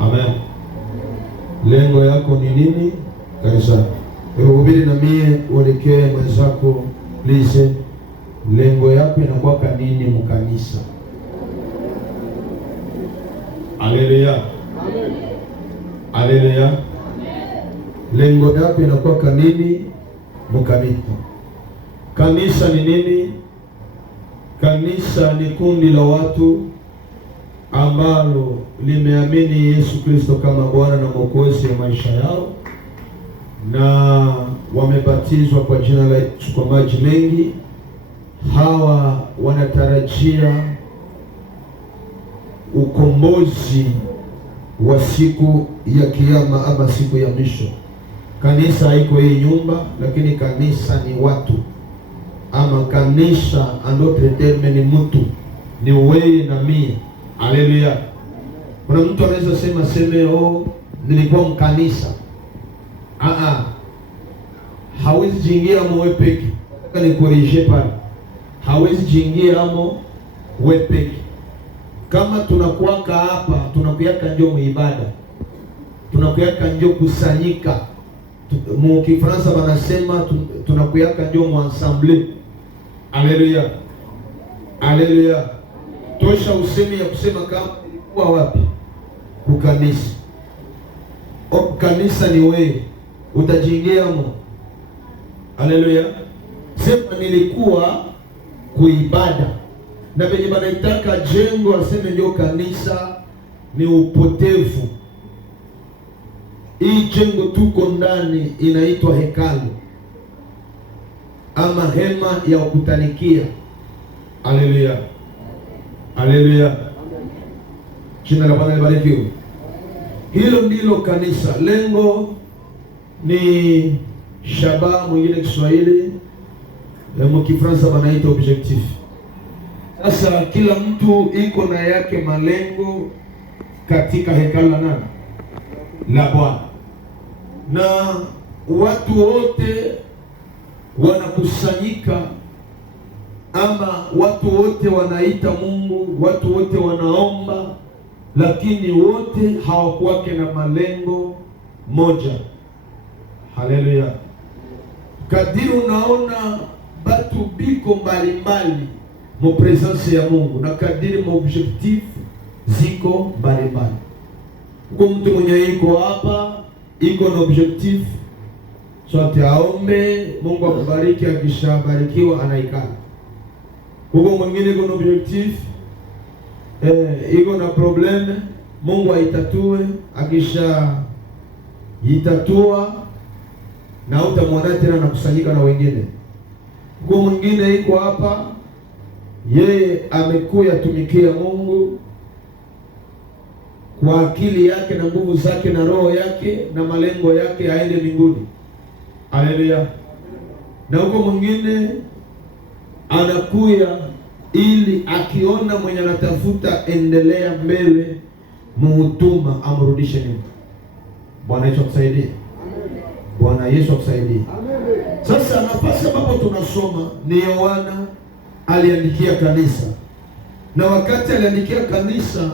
Amen. Lengo yako ni nini kanisa? Hubiri na mie uelekee mwenzako please. Lengo yako inakuwa nini mkanisa? Haleluya. Amen. Haleluya. Amen. Lengo yako inakuwa nini mkanisa? Kanisa ni nini? Kanisa ni kundi la watu ambalo limeamini Yesu Kristo kama Bwana na Mwokozi wa maisha yao, na wamebatizwa kwa jina la Yesu kwa maji mengi. Hawa wanatarajia ukombozi wa siku ya kiyama ama siku ya mwisho. Kanisa haiko hii nyumba, lakini kanisa ni watu, ama kanisa ando terme ni mtu, ni wewe na mimi. Haleluya. Kuna mtu anaweza sema nilikuwa mkanisa. Hawezi jingia mwe peke. Ni corriger pale. Hawezi jingia amo wewe peke. Kama tunakuwaka hapa, tunakuyaka ndio muibada. Tunakuyaka ndio kusanyika. Mu Kifaransa wanasema tunakuyaka ndio mu ensemble. Haleluya. Haleluya. Tosha usemi ya kusema kama ilikuwa wapi? Kukanisa. Kanisa ni wewe. Utajingia mo. Haleluya. Sema nilikuwa kuibada. Na venye banaitaka jengo aseme ndio kanisa ni upotevu. Hii jengo tuko ndani inaitwa hekalu ama hema ya kukutanikia. Haleluya. Haleluya. Jina la Bwana libarikiwe. Hilo ndilo kanisa. Lengo ni shabaha, mwingine Kiswahili, mu Kifaransa wanaita objectif. Sasa kila mtu iko na yake malengo katika hekalu la nani? La Bwana. Na watu wote wanakusanyika, ama watu wote wanaita Mungu, watu wote wanaomba, lakini wote hawakuwake na malengo moja. Haleluya. Kadiri unaona batu biko mbalimbali mu presence ya Mungu, na kadiri mu objectif ziko mbalimbali. Kwa mtu mwenye iko hapa iko na objectif, sote aombe Mungu akubariki, akishabarikiwa anaikana. Huko mwingine iko na objectif, iko na probleme, Mungu aitatue, akisha itatua na utamwona tena na kusanyika na wengine. Huko mwingine iko hapa, yeye amekuya tumikia Mungu kwa akili yake na nguvu zake na roho yake na malengo yake aende mbinguni. Haleluya. Na huko mwingine anakuya ili akiona mwenye anatafuta endelea mbele, muhutuma amrudishe nyuma. Bwana Yesu akusaidie. Bwana Yesu akusaidie. Sasa nafasi ambapo tunasoma ni Yohana aliandikia kanisa, na wakati aliandikia kanisa,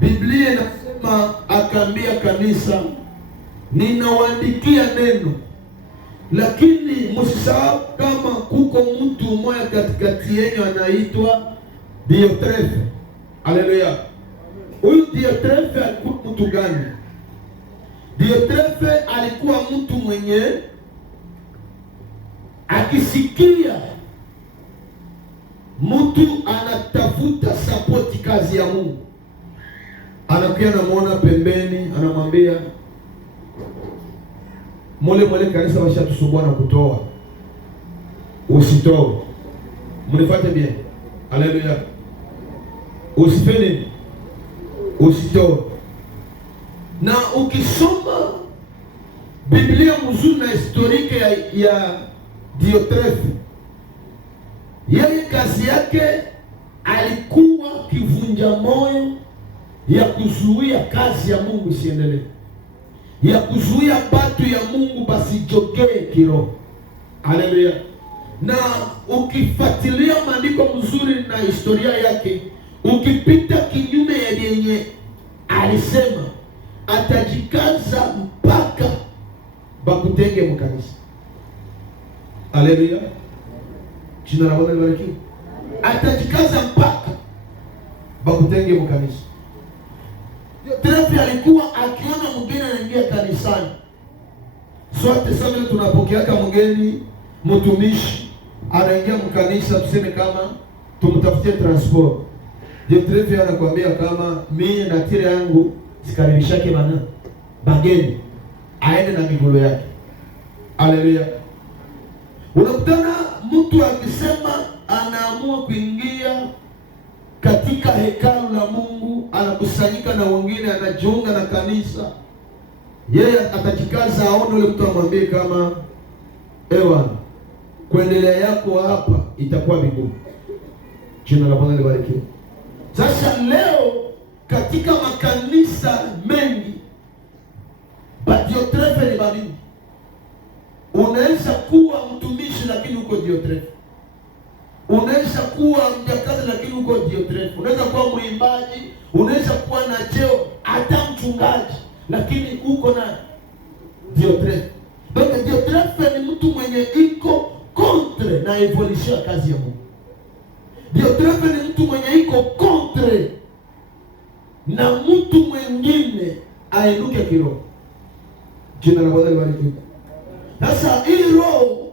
Biblia inasema akaambia kanisa, ninawaandikia neno, lakini msisahau kama kuko mtu mmoja katikati yenu anaitwa Diotrefe. Haleluya. Huyu Diotrefe alikuwa mtu gani? Diotrefe alikuwa mtu mwenye akisikia mtu anatafuta sapoti kazi ya Mungu, anakuja anamuona pembeni, anamwambia mole kanisa washatusumbua na kutoa, usitoe. Mnifuate bien. Haleluya. Usifanye, usitoe. Na ukisoma Biblia mzuri na historike ya Diotrefe, yeye kazi yake alikuwa kivunja moyo ya kuzuia kazi ya Mungu isiendelee, ya kuzuia batu ya Mungu basijokee kiroho. Haleluya. Na ukifuatilia maandiko mzuri na historia yake, ukipita kinyume ya yenye alisema atajikaza mpaka bakutenge mkanisa. Haleluya, jina la Bwana libarikiwe. Atajikaza mpaka bakutenge mkanisa. Diotrefia alikuwa akiona mgeni anaingia kanisani, sote sasa tunapokeaka mgeni mtumishi anaingia mkanisa, tuseme kama tumtafutie transport. Diotrefia anakuambia kama mimi na tire yangu sikaribishake bana bageni aende na migulo yake. Haleluya. Unakutana mtu akisema anaamua kuingia katika hekalu la Mungu, anakusanyika na wengine, anajiunga na kanisa. Yeye atajikaza aone ule mtu amwambie kama ewa, kuendelea yako hapa itakuwa vigumu. Jina la Bwana libarikiwe. Sasa leo katika makanisa mengi Diotrefia ni babini. Unaweza kuwa mtumishi lakini uko Diotrefia. Unaweza kuwa mjakazi lakini uko Diotrefia. Unaweza kuwa mwimbaji, unaweza kuwa na cheo hata mchungaji lakini uko na Diotrefia. Ndio Diotrefia ni mtu mwenye iko kontre na evolution ya kazi ya Mungu. Diotrefia ni mtu mwenye iko kontre na mtu mwingine ainuke kiroho. Jina la Bwana libarikiwe. Sasa hii roho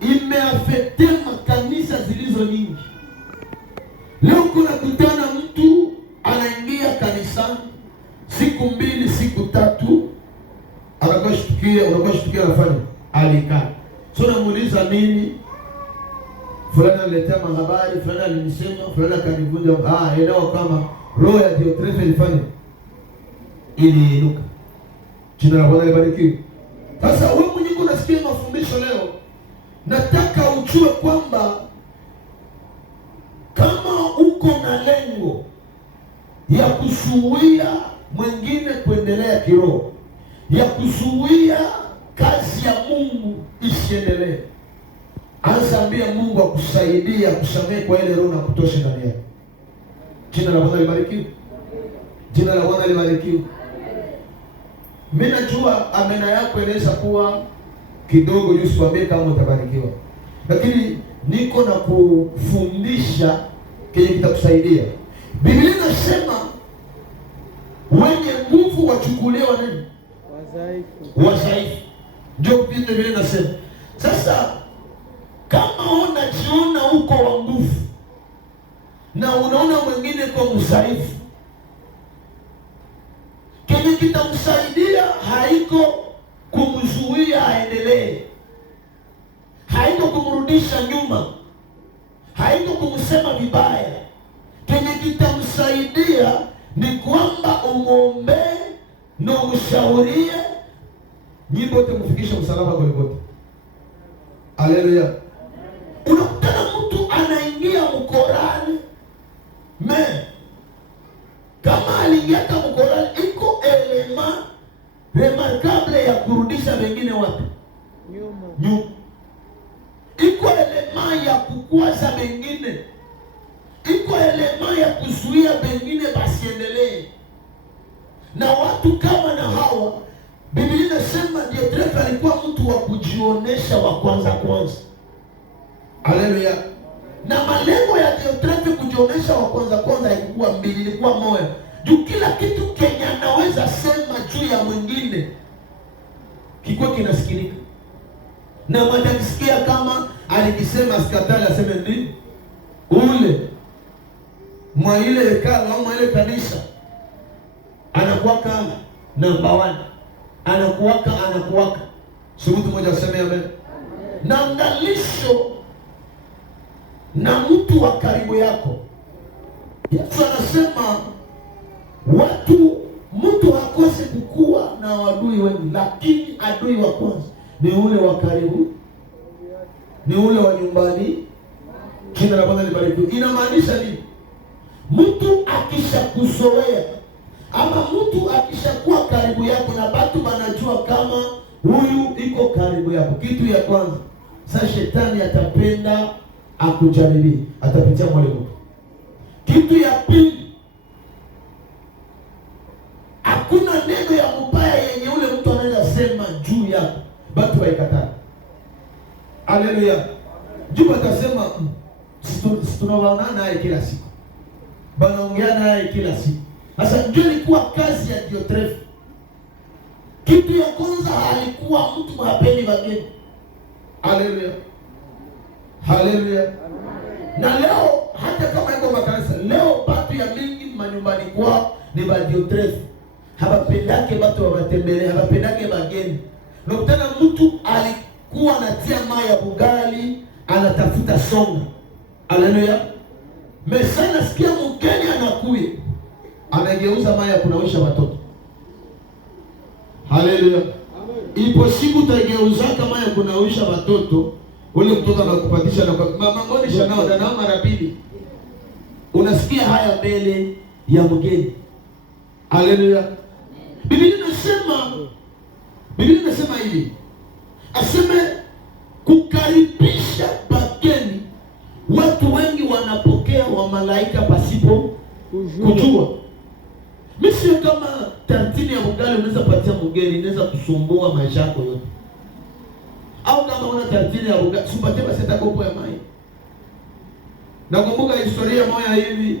imeafekte makanisa zilizo nyingi. Leo kuna kutana mtu anaingia kanisani siku 2 siku 3, anakuwa shtukia anafanya alikaa. So namuuliza nini? Fulani aniletea mahabari, fulani alinisema, fulani akanivunja. Elewa kama roho ya Diotrefia ilifanya iliinuka. Jina la Bwana libarikiwe. Sasa wewe mwenyewe unasikia mafundisho leo, nataka ujue kwamba kama uko na lengo ya kuzuia mwingine kuendelea kiroho, ya kuzuia kazi ya Mungu isiendelee, anzaambia Mungu akusaidie, akusamehe kwa ile roho na kutosha ndani yako. Jina la Bwana libarikiwe. Jina la Bwana libarikiwe. Mimi najua amena yako inaweza kuwa kidogo, usikwambie kama utabarikiwa, lakini niko na kufundisha kile kitakusaidia. Biblia inasema wenye nguvu wachukuliwa nini? Wadhaifu. Ndio Biblia inasema. Sasa kama unajiona uko wa nguvu na unaona mwingine kwa mdhaifu, kile kitamsaidia haiko kumzuia aendelee, haiko kumrudisha nyuma, haiko kumsema vibaya. Kile kitamsaidia ni kwamba umwombee na umshaurie, nyimbo tumfikisha msalaba kwa Golgotha. Haleluya. Unakutana mtu anaingia mkorani, kama aliingia mkorani, iko elema remarkable ya kurudisha wengine wapi? Nyuma. Iko elema ya kukwaza wengine, iko elema ya kuzuia wengine basiendelee. Na watu kama na hawa, Biblia inasema Diotrefia alikuwa mtu wa kujionesha wa kwanza. Haleluya. Na malengo ya Diotrefia kujionesha wa kwanza ilikuwa mbili, ilikuwa moja. Juu kila kitu Kenya anaweza sema juu ya mwingine kikuwa kinasikilika. Na mtakisikia kama alikisema sikatali aseme nini? Ule mwa ile hekalu au mwa ile kanisa anakuwa kama namba 1. Anakuwaka. Subutu moja aseme amen. Na angalisho na mtu wa karibu yako. Yesu anasema mtu hakose kukua na adui wengi, lakini adui wa kwanza ni ule wa karibu, ni ule wa nyumbani. Jina la Bwana libarikiwe. Inamaanisha nini? Mtu akishakuzoea ama mtu akishakuwa karibu yako na watu wanajua kama huyu iko karibu yako, kitu ya kwanza sasa shetani atapenda akujaribie, atapitia mwale mtu. Kitu ya pili, batu waikatana. Haleluya. Juu atasema tunawaona naye kila siku, banaongea naye kila siku. Sasa ndio ilikuwa kazi ya Diotrephe. Kitu ya kwanza, alikuwa mtu hapendi wageni. Haleluya, haleluya. Na leo hata kama iko makanisa leo, batu ya mingi manyumbani kwao ni ba Diotrephe. Habapendake batu wabatembele, habapendake bageni. Nakutana mtu alikuwa anatia mai ya bugali, anatafuta songa. Haleluya. Mesa nasikia mgeni anakuya, anageuza mai ya kunawisha watoto. Haleluya. Ipo siku utageuza kama ya kunawisha watoto, ule mtoto anakupatisha na mama ngonisha nao na mara pili. Unasikia haya mbele ya mgeni. Haleluya. Biblia inasema hivi. Aseme kukaribisha bageni, watu wengi wanapokea wa malaika pasipo kujua. Mimi kama tartini ya ugali unaweza patia mgeni, inaweza kusumbua maisha yako yote. Au kama una tartini ya ugali, usipatie basi hata kopo ya maji. Nakumbuka historia moja hivi,